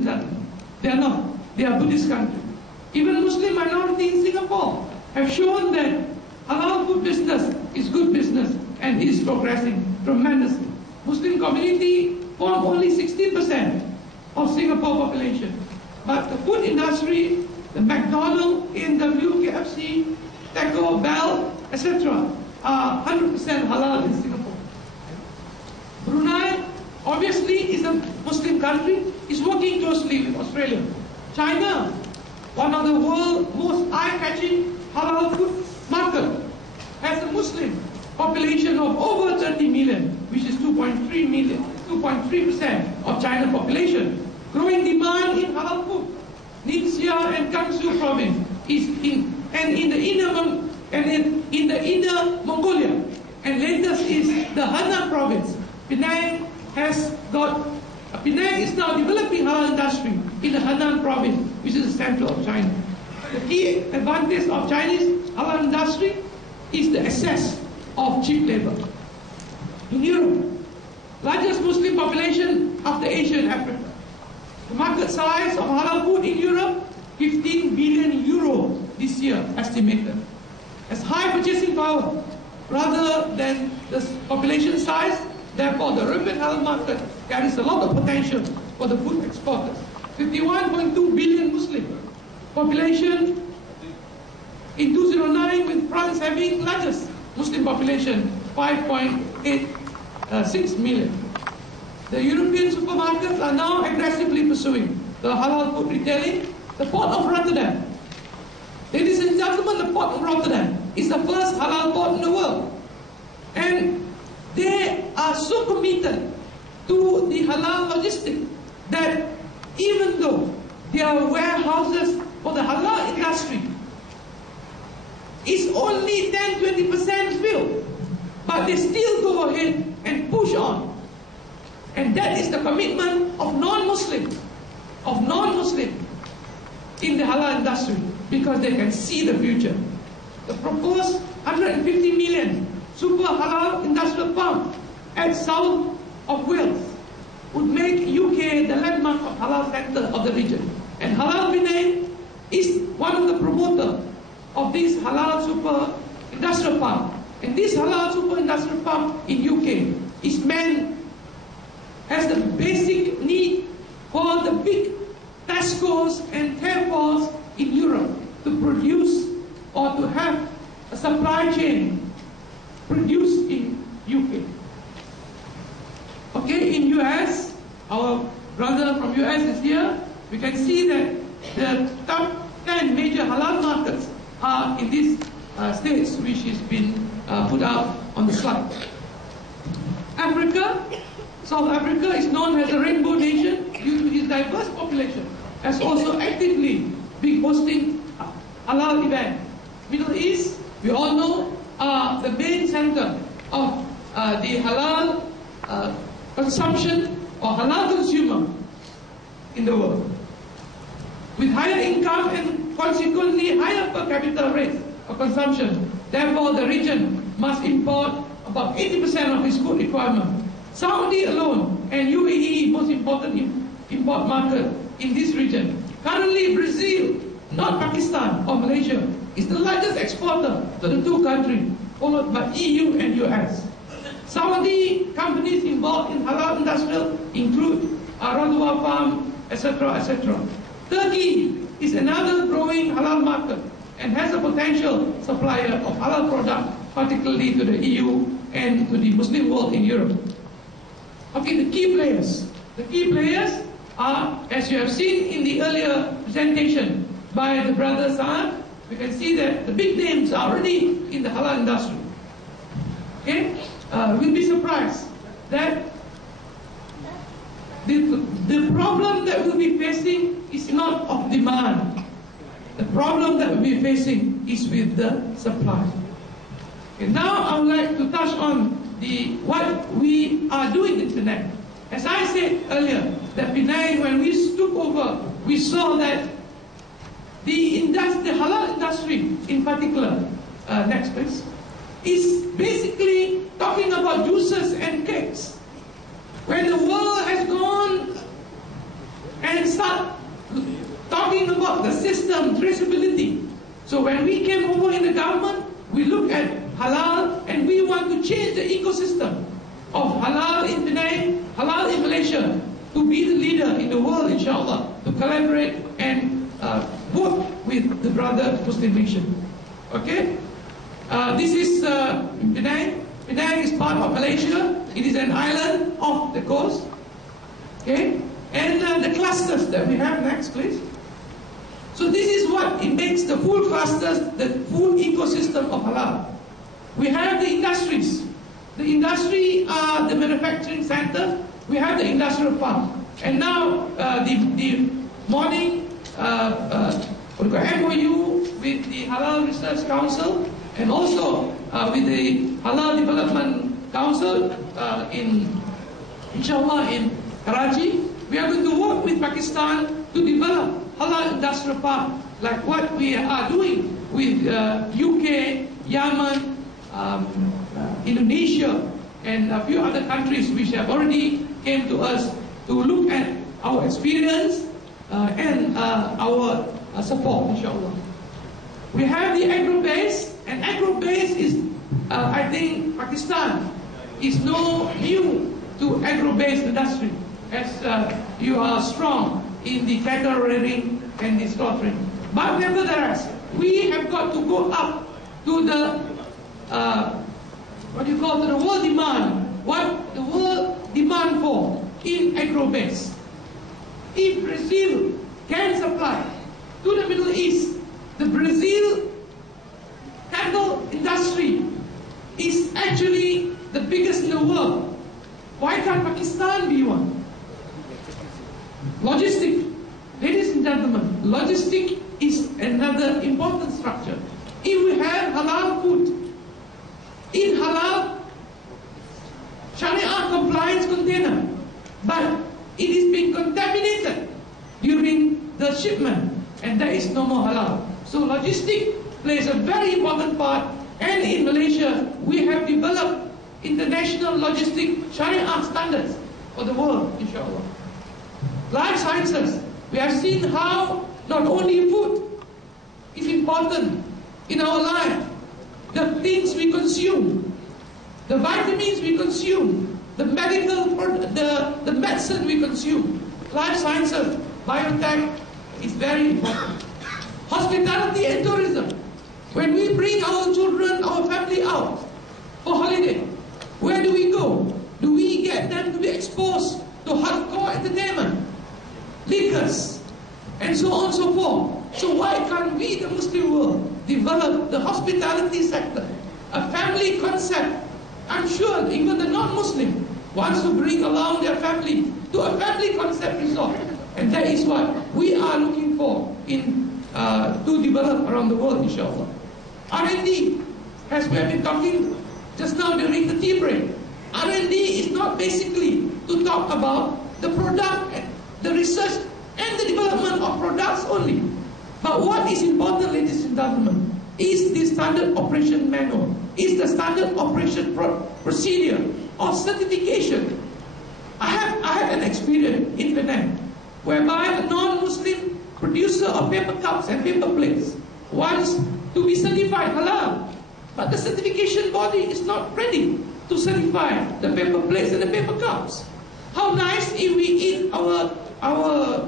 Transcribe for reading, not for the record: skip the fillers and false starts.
They are not. They are Buddhist country. Even Muslim minority in Singapore have shown that halal food business is good business and is progressing tremendously. Muslim community form only 16% of Singapore population. But the food industry, the McDonald's, A&W, KFC, Taco Bell, etc. are 100% halal in Singapore. Brunei obviously is a Muslim country, is working closely with Australia. China, one of the world's most eye-catching halal food market, has a Muslim population of over 30 million, which is 2.3% of China's population. Growing demand in halal food. Ningxia and Gansu province is in the inner Mongolia, and latest is the Henan province. Penang is now developing halal industry in the Henan province, which is the center of China. The key advantage of Chinese halal industry is the access of cheap labor. In Europe, largest Muslim population after Asia and Africa. The market size of halal food in Europe, 15 billion euro this year estimated. Has high purchasing power rather than the population size. Therefore, the European halal market carries a lot of potential for the food exporters. 51.2 billion Muslim population in 2009, with France having largest Muslim population, 5.86 million. The European supermarkets are now aggressively pursuing the halal food retailing. The Port of Rotterdam, ladies and gentlemen, the Port of Rotterdam is the first halal port in the world. And they are so committed to the halal logistics that even though their warehouses for the halal industry is only 10-20% filled, but they still go ahead and push on. And that is the commitment of non-Muslims in the halal industry, because they can see the future. The proposed 150 million super halal industrial park at south of Wales would make UK the landmark of halal sector of the region. And Halal Penang is one of the promoters of this halal super industrial park. And this halal super industrial park in UK is meant as the basic need for the big Tesco's and Carrefour's in Europe to produce or to have a supply chain produced in UK. Okay, in US, our brother from US is here. We can see that the top 10 major halal markets are in these states, which has been put out on the slide. Africa, South Africa is known as a rainbow nation due to its diverse population, has also actively been hosting halal events. Middle East, we all know, are the main center of the halal consumption or halal consumer in the world. With higher income and consequently higher per capita rates of consumption, therefore the region must import about 80% of its food requirement. Saudi alone and UAE, most important import market in this region. Currently Brazil, not Pakistan or Malaysia, is the largest exporter to the two countries, followed by EU and US. Saudi companies involved in halal industrial include Aradua Farm, etc., etc. Turkey is another growing halal market and has a potential supplier of halal products, particularly to the EU and to the Muslim world in Europe. Okay, the key players. The key players are, as you have seen in the earlier presentation by the brother Saad, we can see that the big names are already in the halal industry. Okay, we'll be surprised that the problem that we'll be facing is not of demand. The problem that we'll be facing is with the supply. Okay, now I would like to touch on what we are doing in Penang. As I said earlier, that Penang, when we took over, we saw that the halal industry in particular, next please, is basically talking about juices and cakes. When the world has gone and start talking about the system, traceability. So when we came over in the government, we looked at halal and we want to change the ecosystem of halal in Penang, halal in Malaysia, to be the leader in the world, inshallah, to collaborate and work with the brother Muslim nation. Okay? This is Penang. Penang is part of Malaysia. It is an island off the coast. Okay? And the clusters that we have next, please. So this is what it makes the full clusters, the full ecosystem of halal. We have the industries. The industry are the manufacturing center. We have the industrial park. And now the morning MOU with the Halal Research Council and also with the Halal Development Council inshallah in Karachi. We are going to work with Pakistan to develop halal industrial park, like what we are doing with UK, Yemen, Indonesia, and a few other countries which have already came to us to look at our experience and our support, inshallah. We have the agro-base, and agro-base is, I think, Pakistan is no new to agro-based industry, as you are strong in the cattle rearing and the slaughtering. But nevertheless, we have got to go up to the to the world demand. What the world demand for in agro-base. If Brazil can supply to the Middle East, the Brazil cattle industry is actually the biggest in the world. Why can't Pakistan be one? Logistic, ladies and gentlemen, logistic is another important structure. If we have halal food, in halal Sharia compliance container, but it is being contaminated during the shipment, and there is no more halal. So logistic plays a very important part, and in Malaysia we have developed international logistic Sharia standards for the world, inshallah. Life sciences, we have seen how not only food is important in our life, the things we consume, the vitamins we consume, the medical, the medicine we consume, life sciences, biotech is very important. Hospitality and tourism. When we bring our children, our family out for holiday, where do we go? Do we get them to be exposed to hardcore entertainment, liquors, and so on and so forth? So why can't we, the Muslim world, develop the hospitality sector, a family concept? I'm sure even the non-Muslim wants to bring along their family to a family concept resort. And that is what we are looking for to develop around the world, inshallah. R&D, as we have been talking just now during the tea break, R&D is not basically to talk about the product, the research and the development of products only. But what is important, ladies and gentlemen, is the standard operation manual, is the standard operation procedure or certification. I have an experience in Penang whereby a non-Muslim producer of paper cups and paper plates wants to be certified halal, but the certification body is not ready to certify the paper plates and the paper cups. How nice if we eat our